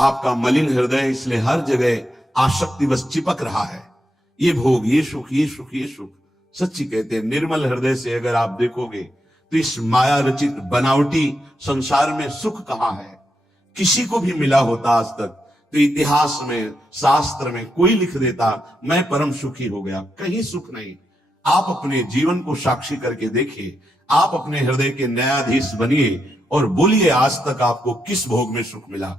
आपका मलिन हृदय इसलिए हर जगह आसक्ति बस चिपक रहा है। ये भोग, ये सुख, ये सुख, ये सुख। सच्ची कहते हैं, निर्मल हृदय से अगर आप देखोगे तो इस माया रचित बनावटी संसार में सुख कहां है। किसी को भी मिला होता आज तक तो इतिहास में, शास्त्र में कोई लिख देता मैं परम सुखी हो गया, कहीं सुख नहीं। आप अपने जीवन को साक्षी करके देखिए, आप अपने हृदय के न्यायाधीश बनिए और बोलिए आज तक आपको किस भोग में सुख मिला।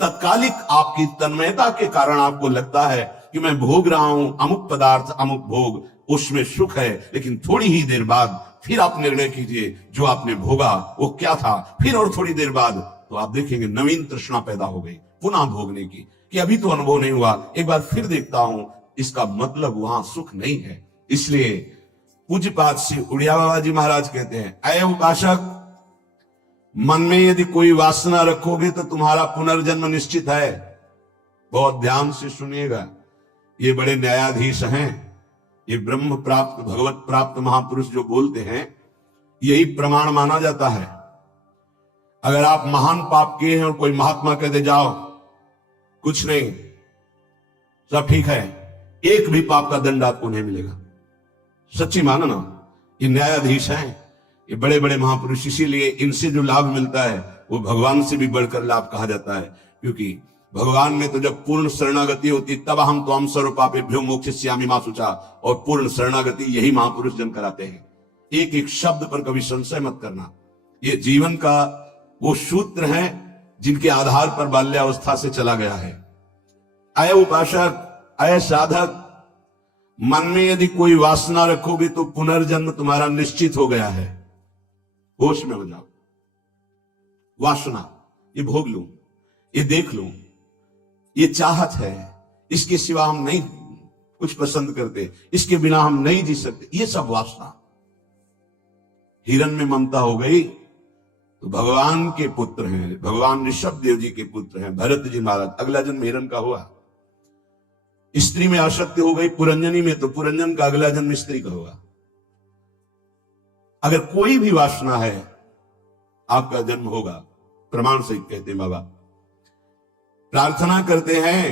तत्कालिक आपकी तन्मयता के कारण आपको लगता है कि मैं भोग रहा हूं अमुक पदार्थ, अमुक भोग, उसमें सुख है, लेकिन थोड़ी ही देर बाद फिर आप निर्णय कीजिए जो आपने भोगा वो क्या था। फिर और थोड़ी देर बाद तो आप देखेंगे नवीन तृष्णा पैदा हो गई पुनः भोगने की, कि अभी तो अनुभव नहीं हुआ, एक बार फिर देखता हूं। इसका मतलब वहां सुख नहीं है। इसलिए पूज्यपाद श्री उड़िया बाबा जी महाराज कहते हैं, अय उपासक, मन में यदि कोई वासना रखोगे तो तुम्हारा पुनर्जन्म निश्चित है। बहुत ध्यान से सुनिएगा, ये बड़े न्यायाधीश हैं, ये ब्रह्म प्राप्त भगवत प्राप्त महापुरुष जो बोलते हैं, यही प्रमाण माना जाता है। अगर आप महान पाप किए हैं और कोई महात्मा कहते जाओ कुछ नहीं, सब ठीक है, एक भी पाप का दंड आपको नहीं मिलेगा। सच्ची मानो ना, ये न्यायाधीश हैं, ये बड़े बड़े महापुरुष, इसीलिए इनसे जो लाभ मिलता है वो भगवान से भी बढ़कर लाभ कहा जाता है। क्योंकि भगवान में तो जब पूर्ण शरणागति होती तब हम तो हम सर्वपापेभ्यो मोक्षयिष्यामि मा शुचा, और पूर्ण शरणागति यही महापुरुष जन कराते हैं। एक एक शब्द पर कभी संशय मत करना। ये जीवन का वो सूत्र है जिनके आधार पर बाल्यावस्था से चला गया है। अय उपासक, अय साधक, मन में यदि कोई वासना रखोगे तो पुनर्जन्म तुम्हारा निश्चित हो गया है। होश में हो जाओ। वासना, ये भोग लूं, ये देख लूं, ये चाहत है, इसके सिवा हम नहीं कुछ पसंद करते, इसके बिना हम नहीं जी सकते, ये सब वासना। हिरण में ममता हो गई तो भगवान के पुत्र हैं, भगवान ऋषभ देव जी के पुत्र हैं भरत जी महाराज, अगला जन्म हिरण का हुआ। स्त्री में आसक्ति हो गई पुरंजनी में, तो पुरंजन का अगला जन्म स्त्री का होगा। अगर कोई भी वासना है आपका जन्म होगा, प्रमाण से कहते हैं बाबा। प्रार्थना करते हैं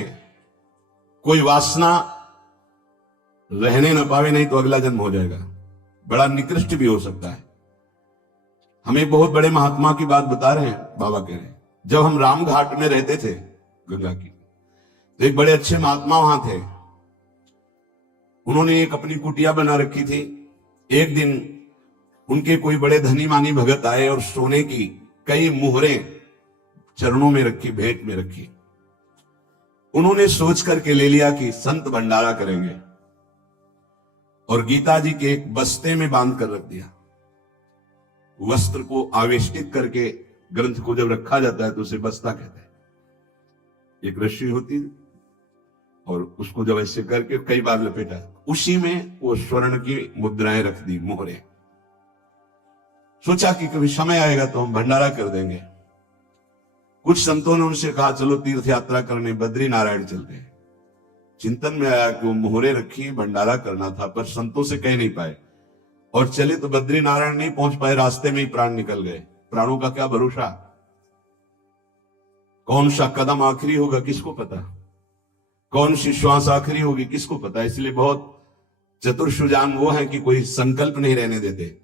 कोई वासना रहने न पावे, नहीं तो अगला जन्म हो जाएगा, बड़ा निकृष्ट भी हो सकता है। हम एक बहुत बड़े महात्मा की बात बता रहे हैं, बाबा कह रहे हैं, जब हम राम घाट में रहते थे गंगा की, तो एक बड़े अच्छे महात्मा वहां थे। उन्होंने एक अपनी कुटिया बना रखी थी। एक दिन उनके कोई बड़े धनी मानी भगत आए और सोने की कई मुहरें चरणों में रखी, भेंट में रखी। उन्होंने सोच करके ले लिया कि संत भंडारा करेंगे, और गीता जी के एक बस्ते में बांध कर रख दिया। वस्त्र को आवेष्टित करके ग्रंथ को जब रखा जाता है तो उसे बस्ता कहते हैं। एक रस्सी होती है और उसको जब ऐसे करके कई बार लपेटा, उसी में वो स्वर्ण की मुद्राएं रख दी, मोहरे। सोचा कि कभी समय आएगा तो हम भंडारा कर देंगे। कुछ संतों ने उनसे कहा चलो तीर्थ यात्रा करने बद्री नारायण चलते हैं। चिंतन में आया कि वो मोहरे रखी, भंडारा करना था, पर संतों से कह नहीं पाए, और चले तो बद्री नारायण नहीं पहुंच पाए, रास्ते में ही प्राण निकल गए। प्राणों का क्या भरोसा, कौन सा कदम आखिरी होगा किसको पता, कौन सी श्वास आखिरी होगी किसको पता। इसलिए बहुत चतुर सुजान वो है कि कोई संकल्प नहीं रहने देते,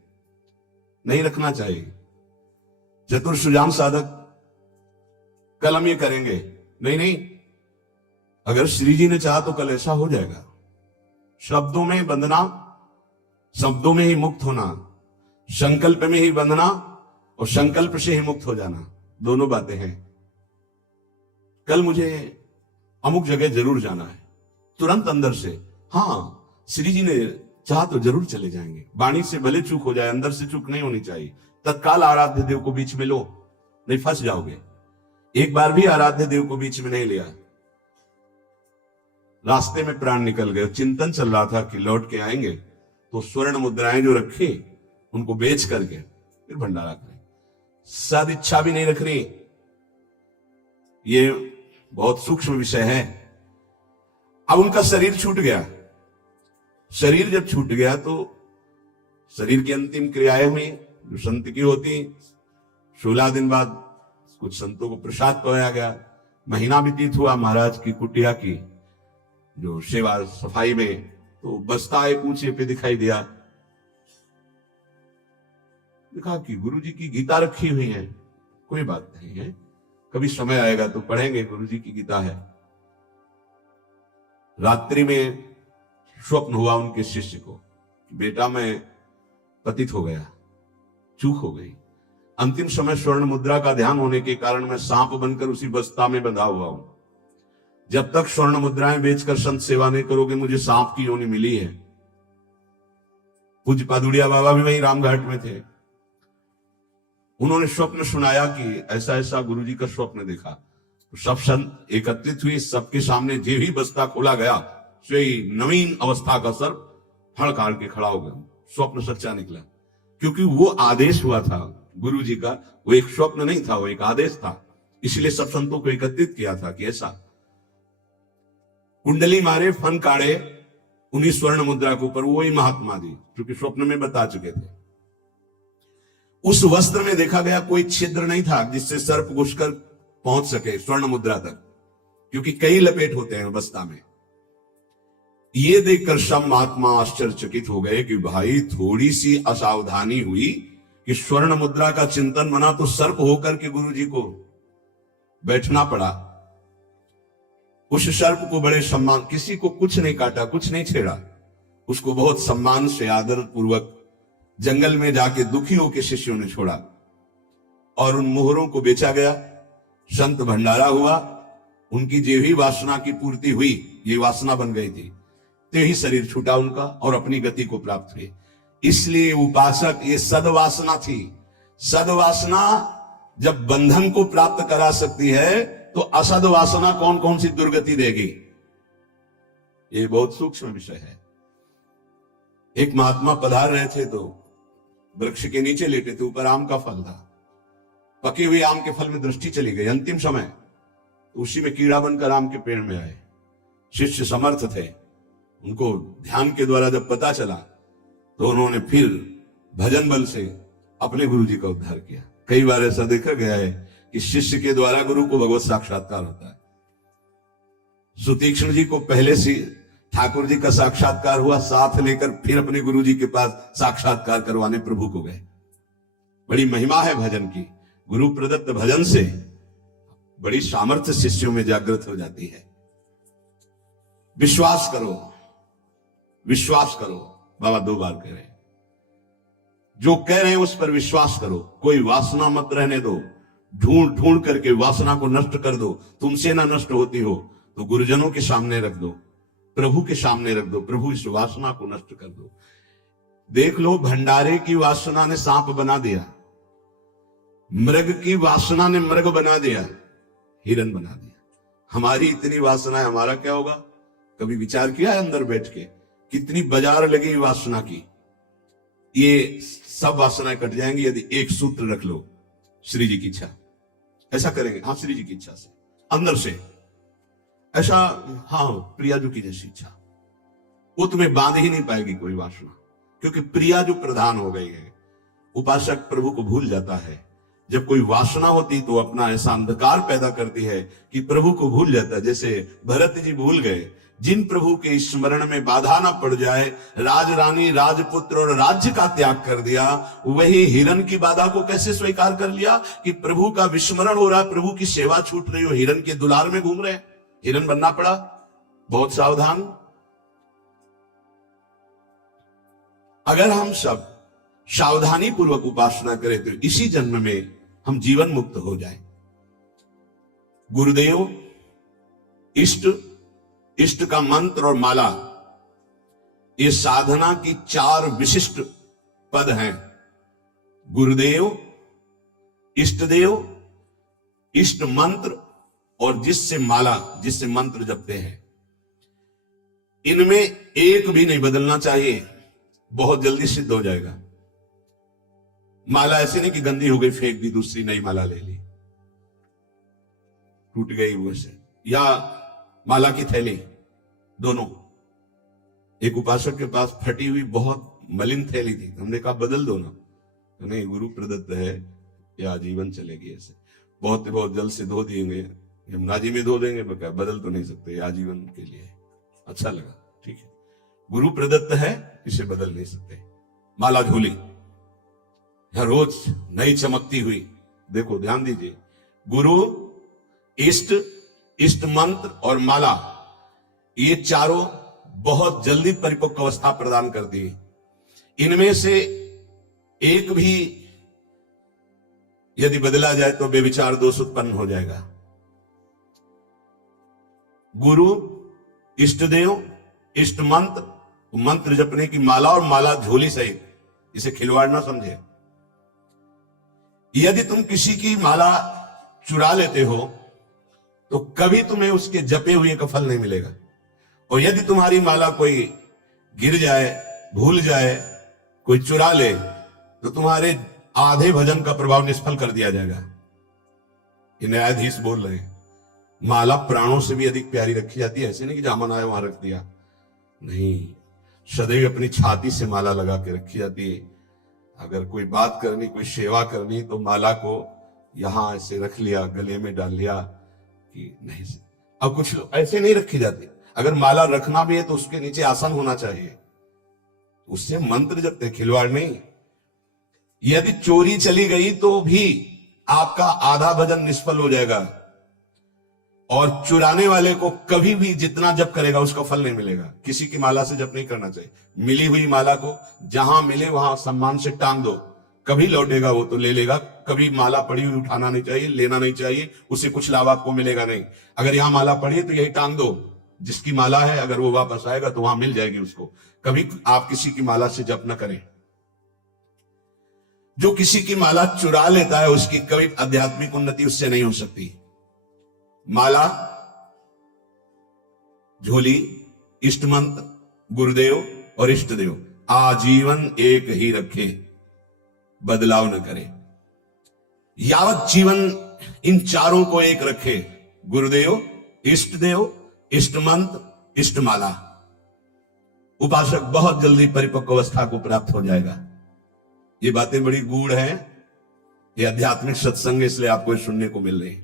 नहीं रखना चाहिए। चतुर सुजान साधक कल हम ये करेंगे, नहीं नहीं, अगर श्री जी ने चाहा तो कल ऐसा हो जाएगा। शब्दों में बंधना, शब्दों में ही मुक्त होना, संकल्प में ही बंधना और संकल्प से ही मुक्त हो जाना, दोनों बातें हैं। कल मुझे अमुक जगह जरूर जाना है, तुरंत अंदर से हाँ श्री जी ने चाहा तो जरूर चले जाएंगे। वाणी से भले चूक हो जाए, अंदर से चूक नहीं होनी चाहिए। तत्काल आराध्य देव को बीच में लो, नहीं फंस जाओगे। एक बार भी आराध्य देव को बीच में नहीं लिया, रास्ते में प्राण निकल गए। चिंतन चल रहा था कि लौट के आएंगे तो स्वर्ण मुद्राएं जो रखी उनको बेच करके फिर भंडारा करें। सद इच्छा भी नहीं रखनी, ये बहुत सूक्ष्म विषय है। अब उनका शरीर छूट गया। शरीर जब छूट गया तो शरीर की अंतिम क्रियाएं हुई जो संत की होती। 16 दिन बाद कुछ संतों को प्रसाद पवाया गया, महीना व्यतीत हुआ महाराज की कुटिया की जो सेवा सफाई में, तो बस्ता एक ऊंचे पे दिखाई दिया। देखा कि गुरुजी की गीता रखी हुई है। कोई बात नहीं है, कभी समय आएगा तो पढ़ेंगे, गुरुजी की गीता है। रात्रि में स्वप्न हुआ उनके शिष्य को, बेटा मैं पतित हो गया, चूक हो गई। अंतिम समय स्वर्ण मुद्रा का ध्यान होने के कारण मैं सांप बनकर उसी बस्ता में बंधा हुआ हूं। जब तक स्वर्ण मुद्राएं बेचकर संत सेवा नहीं करोगे, मुझे सांप की योनि मिली है। पूज्य पादुड़िया बाबा भी वहीं रामघाट में थे। उन्होंने स्वप्न सुनाया कि ऐसा ऐसा गुरुजी का स्वप्न देखा। तो सब संत एकत्रित हुए, सबके सामने जे भी बस्ता खोला गया, वही नवीन अवस्था का सर्प हड़काड़ के खड़ा हो गया। स्वप्न सच्चा निकला, क्योंकि वो आदेश हुआ था गुरुजी का। वो एक स्वप्न नहीं था, वो एक आदेश था। इसलिए सब संतों को एकत्रित किया था कि ऐसा कुंडली मारे, फन काढ़े उन्हीं स्वर्ण मुद्रा के ऊपर, वही महात्मा जी, क्योंकि स्वप्न में बता चुके थे। उस वस्त्र में देखा गया कोई छिद्र नहीं था जिससे सर्प घुसकर पहुंच सके स्वर्ण मुद्रा तक, क्योंकि कई लपेट होते हैं बस्ता में। ये देखकर सब महात्मा आश्चर्यचकित हो गए कि भाई थोड़ी सी असावधानी हुई कि स्वर्ण मुद्रा का चिंतन बना तो सर्प होकर के गुरुजी को बैठना पड़ा। उस सर्प को बड़े सम्मान, किसी को कुछ नहीं काटा, कुछ नहीं छेड़ा, उसको बहुत सम्मान से आदर पूर्वक जंगल में जाके दुखियों के शिष्यों ने छोड़ा और उन मोहरों को बेचा गया। संत भंडारा हुआ, उनकी जो ही वासना की पूर्ति हुई, ये वासना बन गई थी, ते ही शरीर छूटा उनका और अपनी गति को प्राप्त हुए। इसलिए उपासक, ये सदवासना थी। सदवासना जब बंधन को प्राप्त करा सकती है तो असद वासना कौन कौन सी दुर्गति देगी, ये बहुत सूक्ष्म विषय है। एक महात्मा पधार रहे थे तो वृक्ष के नीचे लेटे थे, ऊपर आम का फल था। पके हुए आम के फल में दृष्टि चली गई, अंतिम समय, तो उसी में कीड़ा बनकर आम के पेड़ में आए। शिष्य समर्थ थे, उनको ध्यान के द्वारा जब पता चला तो उन्होंने फिर भजन बल से अपने गुरु जी का उद्धार किया। कई बार ऐसा देखा गया है कि शिष्य के द्वारा गुरु को भगवत साक्षात्कार होता है। सुतीक्ष्ण जी को पहले से ठाकुर जी का साक्षात्कार हुआ, साथ लेकर फिर अपने गुरु जी के पास साक्षात्कार करवाने प्रभु को गए। बड़ी महिमा है भजन की। गुरु प्रदत्त भजन से बड़ी सामर्थ्य शिष्यों में जागृत हो जाती है। विश्वास करो, विश्वास करो, बाबा 2 बार कह रहे हैं। जो कह रहे हैं उस पर विश्वास करो। कोई वासना मत रहने दो, ढूंढ ढूंढ करके वासना को नष्ट कर दो। तुमसे ना नष्ट होती हो तो गुरुजनों के सामने रख दो, प्रभु के सामने रख दो। प्रभु इस वासना को नष्ट कर दो। देख लो, भंडारे की वासना ने सांप बना दिया, मृग की वासना ने मृग बना दिया, हिरन बना दिया। हमारी इतनी वासना है, हमारा क्या होगा? कभी विचार किया है अंदर बैठ के? कितनी बाजार लगी वासना की। ये सब वासनाएं कट जाएंगी यदि एक सूत्र रख लो, श्री जी की इच्छा। ऐसा करेंगे, हाँ, श्री जी की इच्छा से, अंदर से ऐसा, हाँ, प्रिया जो की जैसी इच्छा, वो तुम्हें बांध ही नहीं पाएगी कोई वासना, क्योंकि प्रिया जो प्रधान हो गई है। उपासक प्रभु को भूल जाता है। जब कोई वासना होती तो अपना ऐसा अंधकार पैदा करती है कि प्रभु को भूल जाता है। जैसे भरत जी भूल गए, जिन प्रभु के स्मरण में बाधा ना पड़ जाए, राज रानी, राजपुत्र और राज्य का त्याग कर दिया। वही हिरन की बाधा को कैसे स्वीकार कर लिया कि प्रभु का विस्मरण हो रहा है, प्रभु की सेवा छूट रही हो, हिरन के दुलार में घूम रहे हैं, हिरन बनना पड़ा। बहुत सावधान। अगर हम सब सावधानी पूर्वक उपासना करें तो इसी जन्म में हम जीवन मुक्त हो जाएं। गुरुदेव, इष्ट, इष्ट का मंत्र और माला, ये साधना की 4 विशिष्ट पद हैं। गुरुदेव, इष्टदेव, इष्ट मंत्र और जिससे माला, जिससे मंत्र जपते हैं, इनमें एक भी नहीं बदलना चाहिए, बहुत जल्दी सिद्ध हो जाएगा। माला ऐसी नहीं कि गंदी हो गई फेंक दी, दूसरी नई माला ले ली, टूट गई वो से, या माला की थैली, दोनों। एक उपासक के पास फटी हुई बहुत मलिन थैली थी, हमने कहा बदल दो ना, नहीं, गुरु प्रदत्त है, या जीवन चलेगी ऐसे। बहुत जल्द से धो दिएंगे, यमुना जी में धो देंगे, बदल तो नहीं सकते, आजीवन के लिए। अच्छा लगा, ठीक है, गुरु प्रदत्त है, इसे बदल नहीं सकते। माला झोली हर रोज नई चमकती हुई, देखो ध्यान दीजिए, गुरु, इष्ट, इष्ट मंत्र और माला, ये चारों बहुत जल्दी परिपक्व अवस्था प्रदान करती है। इनमें से एक भी यदि बदला जाए तो बेविचार दोष उत्पन्न हो जाएगा। गुरु, इष्ट देव, इष्ट मंत्र, मंत्र जपने की माला और माला झोली सहित, इसे खिलवाड़ ना समझे। यदि तुम किसी की माला चुरा लेते हो तो कभी तुम्हें उसके जपे हुए का फल नहीं मिलेगा, और यदि तुम्हारी माला कोई गिर जाए, भूल जाए, कोई चुरा ले, तो तुम्हारे आधे भजन का प्रभाव निष्फल कर दिया जाएगा। ये न्यायाधीश बोल रहे हैं। माला प्राणों से भी अधिक प्यारी रखी जाती है, ऐसे नहीं कि जहां मन आया वहां रख दिया, नहीं, सदैव अपनी छाती से माला लगा के रखी जाती है। अगर कोई बात करनी, कोई सेवा करनी, तो माला को यहां ऐसे रख लिया, गले में डाल लिया कि नहीं। अब कुछ ऐसे नहीं रखी जाती। अगर माला रखना भी है तो उसके नीचे आसन होना चाहिए, उससे मंत्र जपते, खिलवाड़ नहीं। यदि चोरी चली गई तो भी आपका आधा भजन निष्फल हो जाएगा, और चुराने वाले को कभी भी जितना जप करेगा उसका फल नहीं मिलेगा। किसी की माला से जप नहीं करना चाहिए। मिली हुई माला को जहां मिले वहां सम्मान से टांग दो, कभी लौटेगा वो तो ले लेगा। कभी माला पड़ी हुई उठाना नहीं चाहिए, लेना नहीं चाहिए, उससे कुछ लाभ आपको मिलेगा नहीं। अगर यहां माला पड़ी है तो यही टांग दो, जिसकी माला है अगर वो वापस आएगा तो वहां मिल जाएगी उसको। कभी आप किसी की माला से जप न करें। जो किसी की माला चुरा लेता है उसकी कभी आध्यात्मिक उन्नति उससे नहीं हो सकती। माला, झोली, इष्ट मंत्र, गुरुदेव और इष्ट देव आजीवन एक ही रखे, बदलाव न करे। यावत जीवन इन चारों को एक रखे, गुरुदेव, इष्ट देव, इष्ट मंत्र, इष्ट माला, उपासक बहुत जल्दी परिपक्व अवस्था को प्राप्त हो जाएगा। ये बातें बड़ी गूढ़ हैं, ये आध्यात्मिक सत्संग इसलिए आपको सुनने को मिल रही है।